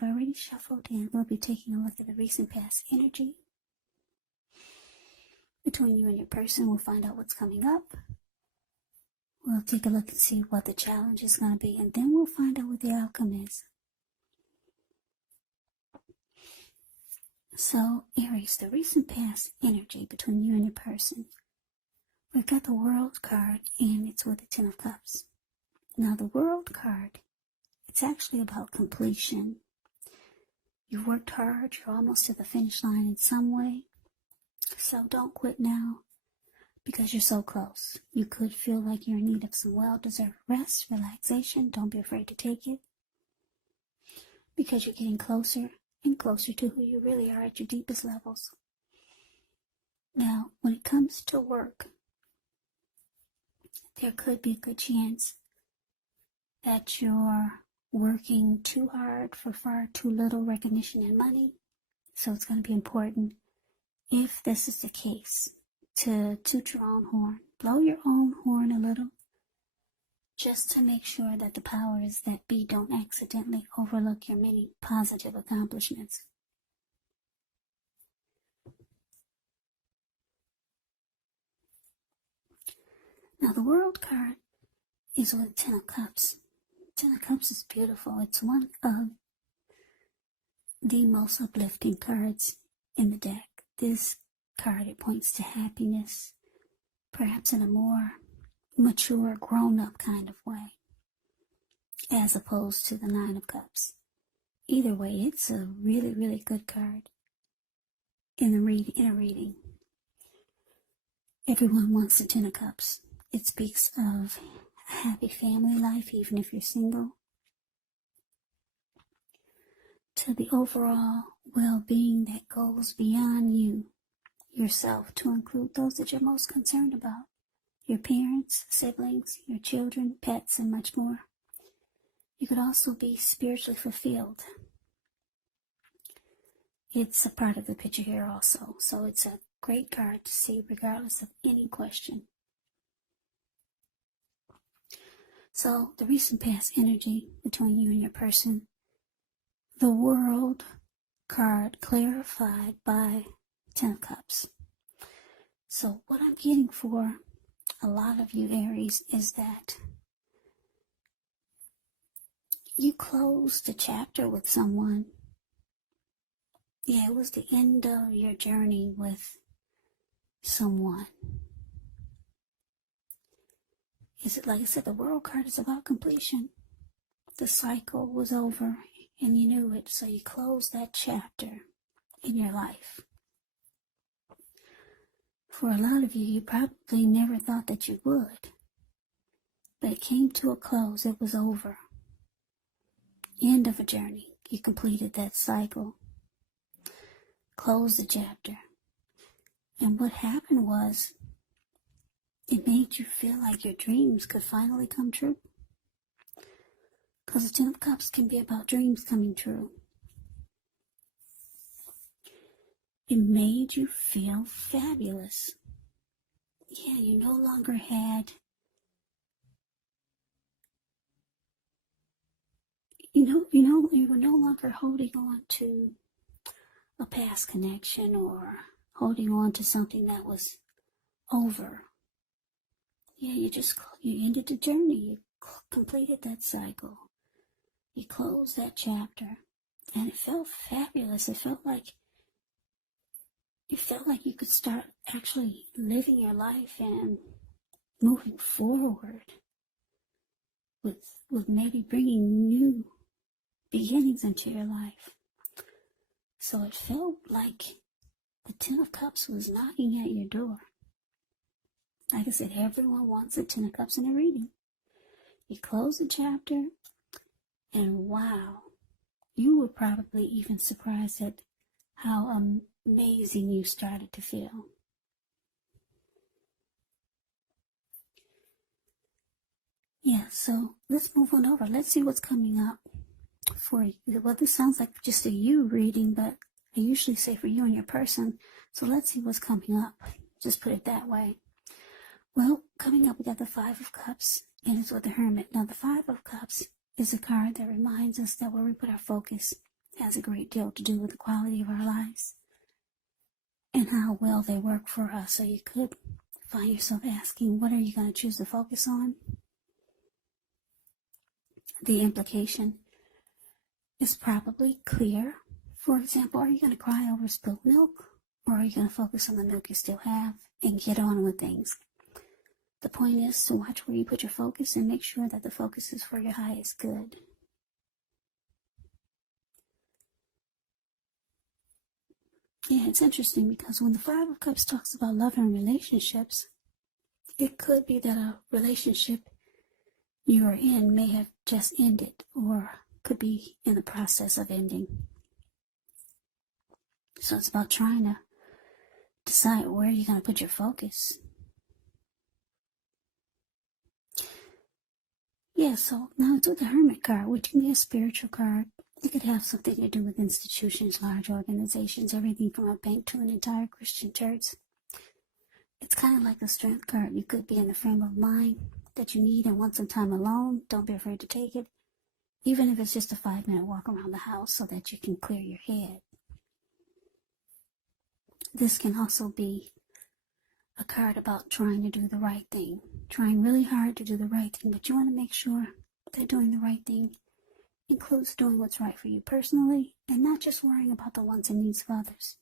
I've already shuffled, and we'll be taking a look at the recent past energy between you and your person. We'll find out what's coming up. We'll take a look and see what the challenge is going to be, and then we'll find out what the outcome is. So, Aries, the recent past energy between you and your person. We've got the World card, and it's with the Ten of Cups. Now, the World card, it's actually about completion. You've worked hard, you're almost to the finish line in some way. So don't quit now, because you're so close. You could feel like you're in need of some well-deserved rest, relaxation. Don't be afraid to take it, because you're getting closer and closer to who you really are at your deepest levels. Now, when it comes to work, there could be a good chance that you're working too hard for far too little recognition and money. So it's going to be important, if this is the case, to toot your own horn. Blow your own horn a little, just to make sure that the powers that be don't accidentally overlook your many positive accomplishments. Now, the World card is with Ten of Cups. Ten of Cups is beautiful. It's one of the most uplifting cards in the deck. This card, it points to happiness, perhaps in a more mature, grown-up kind of way, as opposed to the Nine of Cups. Either way, it's a really, really good card in a reading. Everyone wants the Ten of Cups. It speaks of a happy family life, even if you're single, to the overall well-being that goes beyond you, yourself, to include those that you're most concerned about, your parents, siblings, your children, pets, and much more. You could also be spiritually fulfilled. It's a part of the picture here also, so it's a great card to see regardless of any question. So, the recent past energy between you and your person. The World card clarified by Ten of Cups. So, what I'm getting for a lot of you, Aries, is that you closed the chapter with someone. Yeah, it was the end of your journey with someone. Is it, like I said, the World card is about completion. The cycle was over, and you knew it, so you closed that chapter in your life. For a lot of you, you probably never thought that you would, but it came to a close. It was over. End of a journey. You completed that cycle, closed the chapter, and what happened was, it made you feel like your dreams could finally come true. Because the Ten of Cups can be about dreams coming true. It made you feel fabulous. Yeah, you no longer had, you were no longer holding on to a past connection or holding on to something that was over. Yeah, you ended the journey. You completed that cycle. You closed that chapter, and it felt fabulous. It felt like you could start actually living your life and moving forward with maybe bringing new beginnings into your life. So it felt like the Ten of Cups was knocking at your door. Like I said, everyone wants a Ten of Cups in a reading. You close the chapter, and wow, you were probably even surprised at how amazing you started to feel. Yeah, so let's move on over. Let's see what's coming up for you. Well, this sounds like just a you reading, but I usually say for you and your person. So let's see what's coming up. Just put it that way. Well, coming up, we got the Five of Cups, and it's with the Hermit. Now, the Five of Cups is a card that reminds us that where we put our focus has a great deal to do with the quality of our lives and how well they work for us. So you could find yourself asking, what are you going to choose to focus on? The implication is probably clear. For example, are you going to cry over spilled milk, or are you going to focus on the milk you still have and get on with things? The point is to watch where you put your focus and make sure that the focus is for your highest good. Yeah, it's interesting because when the Five of Cups talks about love and relationships, it could be that a relationship you are in may have just ended or could be in the process of ending. So it's about trying to decide where you're going to put your focus. Yeah, so now it's with the Hermit card, which can be a spiritual card. It could have something to do with institutions, large organizations, everything from a bank to an entire Christian church. It's kind of like the Strength card. You could be in the frame of mind that you need and want some time alone. Don't be afraid to take it, even if it's just a 5-minute walk around the house so that you can clear your head. This can also be a card about trying to do the right thing, trying really hard to do the right thing, but you want to make sure that doing the right thing includes doing what's right for you personally and not just worrying about the wants and needs of others.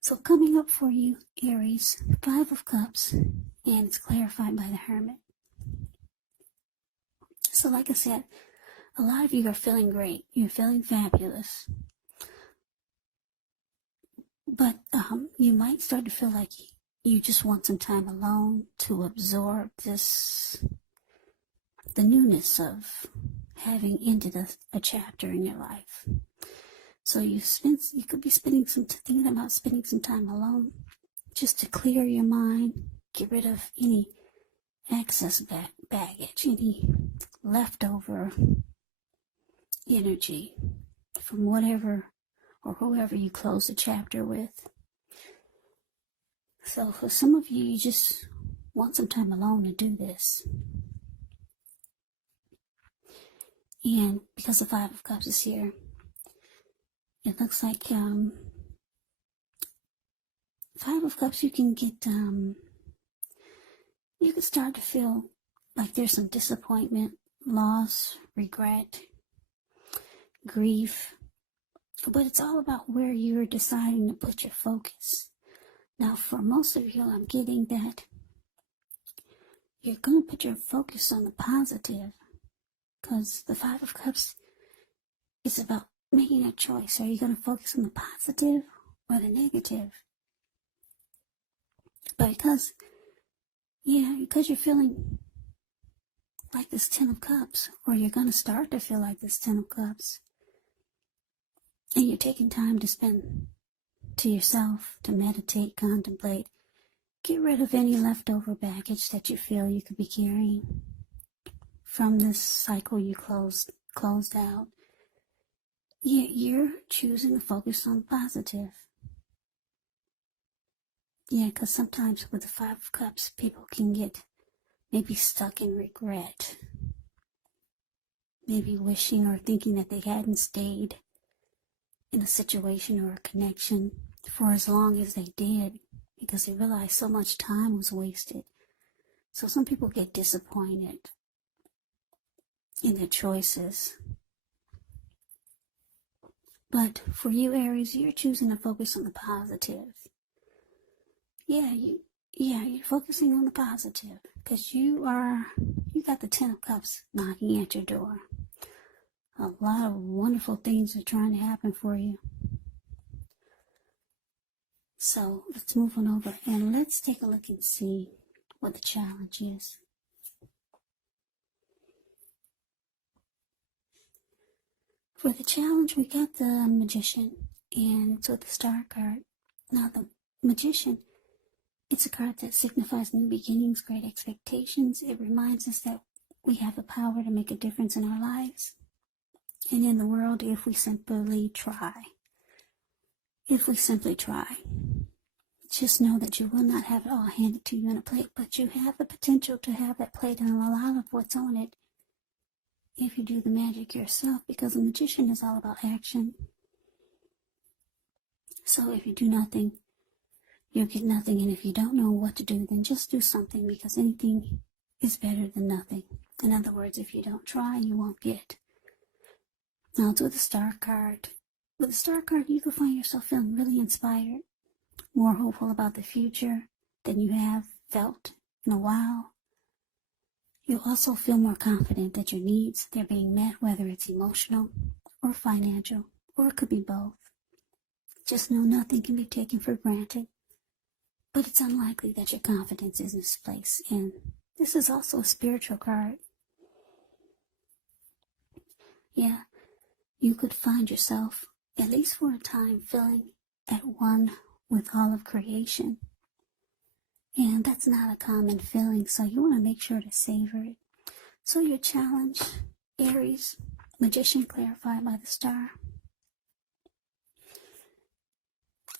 So coming up for you, Aries, 5 of Cups, and it's clarified by the Hermit. So like I said, a lot of you are feeling great. You're feeling fabulous. But you might start to feel like you just want some time alone to absorb the newness of having ended a chapter in your life. So you could be thinking about spending some time alone just to clear your mind, get rid of any excess baggage, any leftover energy from whatever or whoever you close the chapter with. So for some of you, you just want some time alone to do this. And because the 5 of Cups is here, it looks like 5 of Cups, you can get, you can start to feel like there's some disappointment, loss, regret, grief. But it's all about where you're deciding to put your focus. Now, for most of you, I'm getting that you're going to put your focus on the positive, because the 5 of Cups is about making a choice. Are you going to focus on the positive or the negative? But because you're feeling like this 10 of Cups, or you're going to start to feel like this 10 of Cups, and you're taking time to spend to yourself, to meditate, contemplate, get rid of any leftover baggage that you feel you could be carrying from this cycle you closed out. You're choosing to focus on positive. Yeah, because sometimes with the 5 of Cups, people can get maybe stuck in regret, maybe wishing or thinking that they hadn't stayed in a situation or a connection for as long as they did, because they realized so much time was wasted. So some people get disappointed in their choices. But for you, Aries, you're choosing to focus on the positive. You're focusing on the positive, because you got the 10 of Cups knocking at your door. A lot of wonderful things are trying to happen for you. So let's move on over and let's take a look and see what the challenge is. For the challenge, we got the Magician, and it's with the Star card. Now, the Magician, it's a card that signifies new beginnings, great expectations. It reminds us that we have the power to make a difference in our lives and in the world if we simply try. If we simply try. Just know that you will not have it all handed to you on a plate, but you have the potential to have that plate, and a lot of what's on it if you do the magic yourself, because a magician is all about action. So if you do nothing, you'll get nothing. And if you don't know what to do, then just do something, because anything is better than nothing. In other words, if you don't try, you won't get. Now, with the star card. With the star card, you can find yourself feeling really inspired, more hopeful about the future than you have felt in a while. You'll also feel more confident that your needs, they're being met, whether it's emotional or financial, or it could be both. Just know nothing can be taken for granted, but it's unlikely that your confidence is misplaced. And this is also a spiritual card. Yeah, you could find yourself, at least for a time, feeling at one with all of creation. And that's not a common feeling, so you want to make sure to savor it. So your challenge, Aries, magician clarified by the star.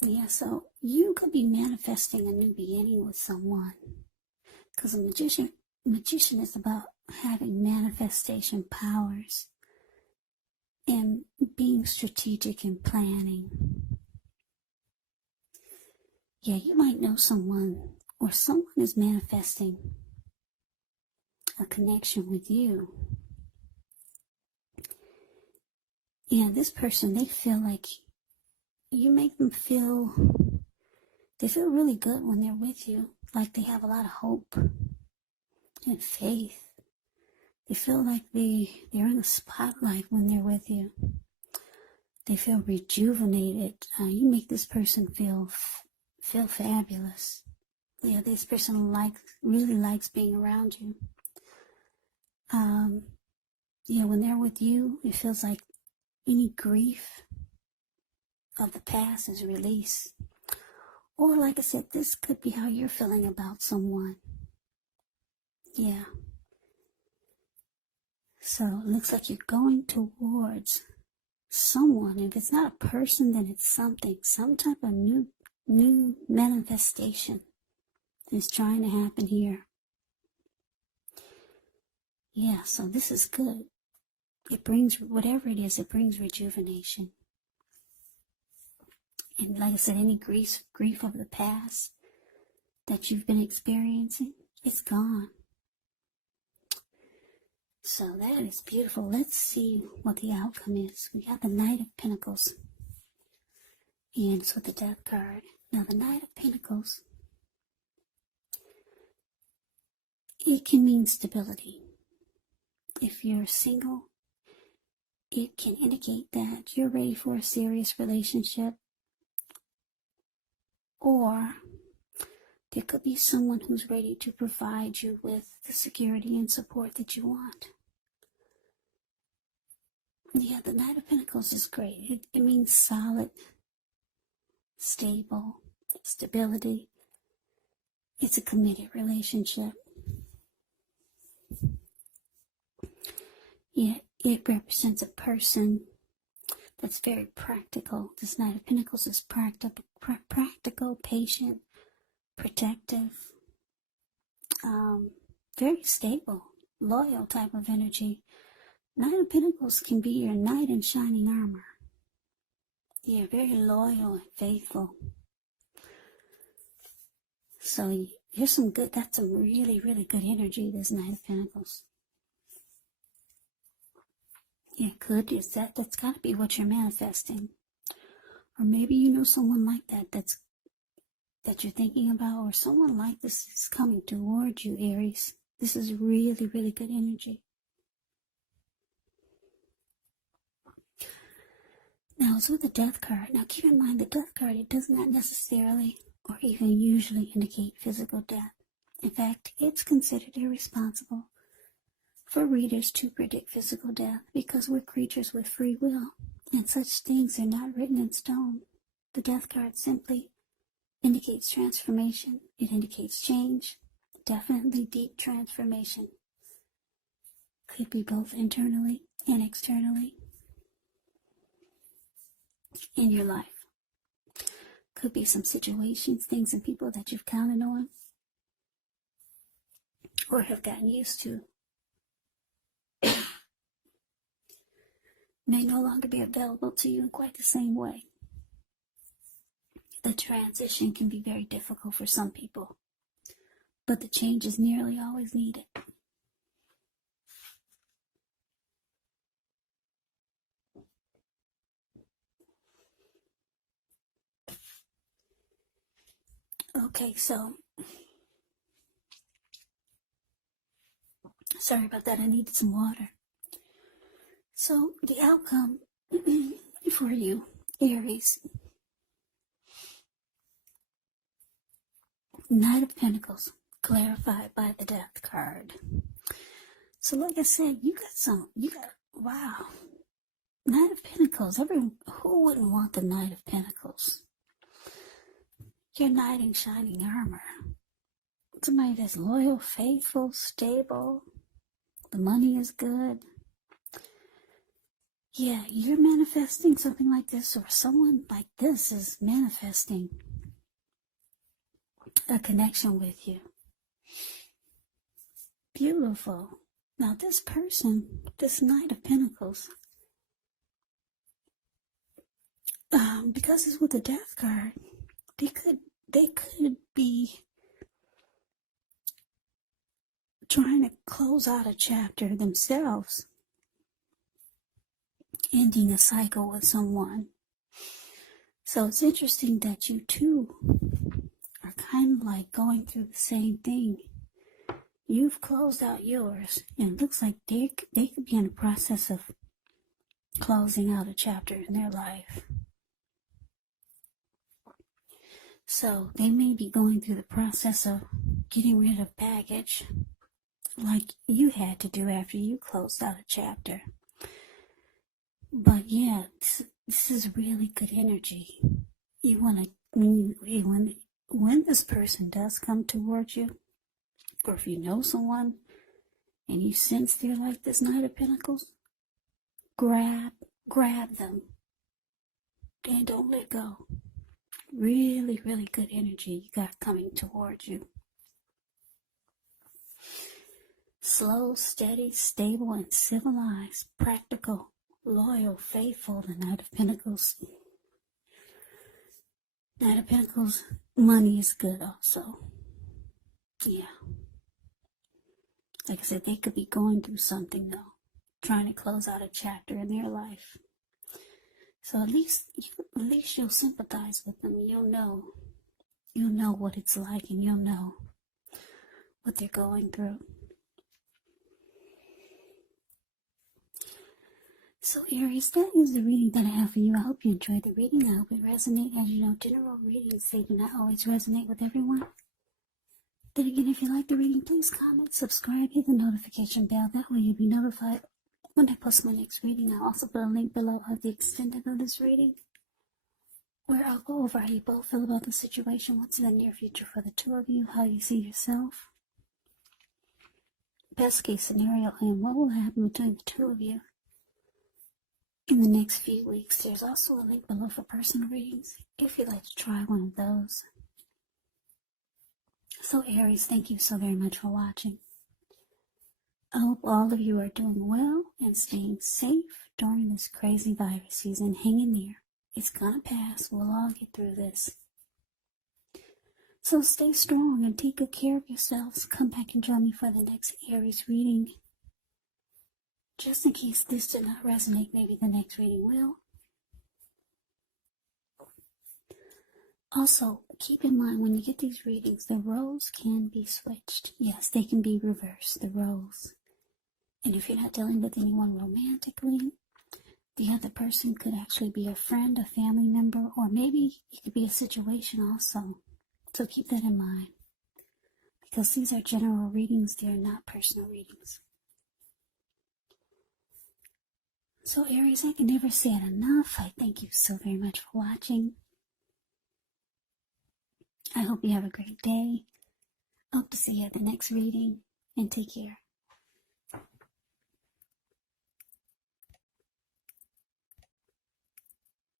Yeah, so you could be manifesting a new beginning with someone, because a magician is about having manifestation powers and being strategic and planning. Yeah, you might know someone, or someone is manifesting a connection with you. And this person, they feel like you make them feel, they feel really good when they're with you. Like they have a lot of hope and faith. They feel like they're in the spotlight when they're with you. They feel rejuvenated. You make this person feel fabulous. Yeah, this person really likes being around you. Yeah, when they're with you, it feels like any grief of the past is released. Or like I said, this could be how you're feeling about someone. Yeah. So it looks like you're going towards someone. If it's not a person, then it's something. Some type of new manifestation is trying to happen here. Yeah, so this is good. It brings, whatever it is, it brings rejuvenation. And like I said, any grief of the past that you've been experiencing, it's gone. So that is beautiful. Let's see what the outcome is. We got the Knight of Pentacles. And it's with the Death card. Now the Knight of Pentacles, it can mean stability. If you're single, it can indicate that you're ready for a serious relationship. Or there could be someone who's ready to provide you with the security and support that you want. Yeah, the Knight of Pentacles is great. It means solid, stable, stability. It's a committed relationship. Yeah, it represents a person that's very practical. This Knight of Pentacles is practical, patient, protective, very stable, loyal type of energy. Knight of Pentacles can be your knight in shining armor. Yeah, very loyal and faithful. So here's some good, that's some really, really good energy, this Knight of Pentacles. Yeah, good. That's got to be what you're manifesting. Or maybe you know someone like that you're thinking about, or someone like this is coming towards you, Aries. This is really, really good energy. Now, it's with the Death card. Now, keep in mind, the Death card, it does not necessarily or even usually indicate physical death. In fact, it's considered irresponsible for readers to predict physical death because we're creatures with free will, and such things are not written in stone. The Death card simply indicates transformation. It indicates change, definitely deep transformation. Could be both internally and externally in your life. Could be some situations, things and people that you've counted on or have gotten used to. may no longer be available to you in quite the same way. The transition can be very difficult for some people, but the change is nearly always needed. Okay, so sorry about that. I needed some water. So the outcome for you, Aries, Knight of Pentacles, clarified by the Death card. So like I said, wow. Knight of Pentacles. Who wouldn't want the Knight of Pentacles? You're knight in shining armor. Somebody that's loyal, faithful, stable. The money is good. Yeah, you're manifesting something like this, or someone like this is manifesting a connection with you. Beautiful. Now this person, this Knight of Pentacles, because it's with the Death card, they could be trying to close out a chapter themselves, ending a cycle with someone. So it's interesting that you two are kind of like going through the same thing. You've closed out yours, and it looks like they could be in the process of closing out a chapter in their life. So they may be going through the process of getting rid of baggage, like you had to do after you closed out a chapter. But yeah, this is really good energy. You want to, when this person does come towards you, or if you know someone and you sense they're like this Knight of Pentacles, grab them and don't let go. Really, really good energy you got coming towards you. Slow, steady, stable, and civilized, practical, loyal, faithful, the Knight of Pentacles. Knight of Pentacles, money is good also. Yeah. Like I said, they could be going through something though, trying to close out a chapter in their life. So at least you'll sympathize with them. You'll know what it's like, and you'll know what they're going through. So Aries, that is the reading that I have for you. I hope you enjoyed the reading. I hope it resonated. As you know, general readings, they do not always resonate with everyone. Then again, if you like the reading, please comment, subscribe, hit the notification bell. That way you'll be notified when I post my next reading. I'll also put a link below of the extended of this reading, where I'll go over how you both feel about the situation, what's in the near future for the two of you, how you see yourself, best case scenario, and what will happen between the two of you in the next few weeks. There's also a link below for personal readings, if you'd like to try one of those. So Aries, thank you so very much for watching. I hope all of you are doing well and staying safe during this crazy virus season. Hang in there. It's gonna pass. We'll all get through this. So stay strong and take good care of yourselves. Come back and join me for the next Aries reading. Just in case this did not resonate, maybe the next reading will. Also, keep in mind when you get these readings, the roles can be switched. Yes, they can be reversed, the roles. And if you're not dealing with anyone romantically, the other person could actually be a friend, a family member, or maybe it could be a situation also. So keep that in mind. Because these are general readings, they are not personal readings. So Aries, I can never say it enough. I thank you so very much for watching. I hope you have a great day. I hope to see you at the next reading, and take care.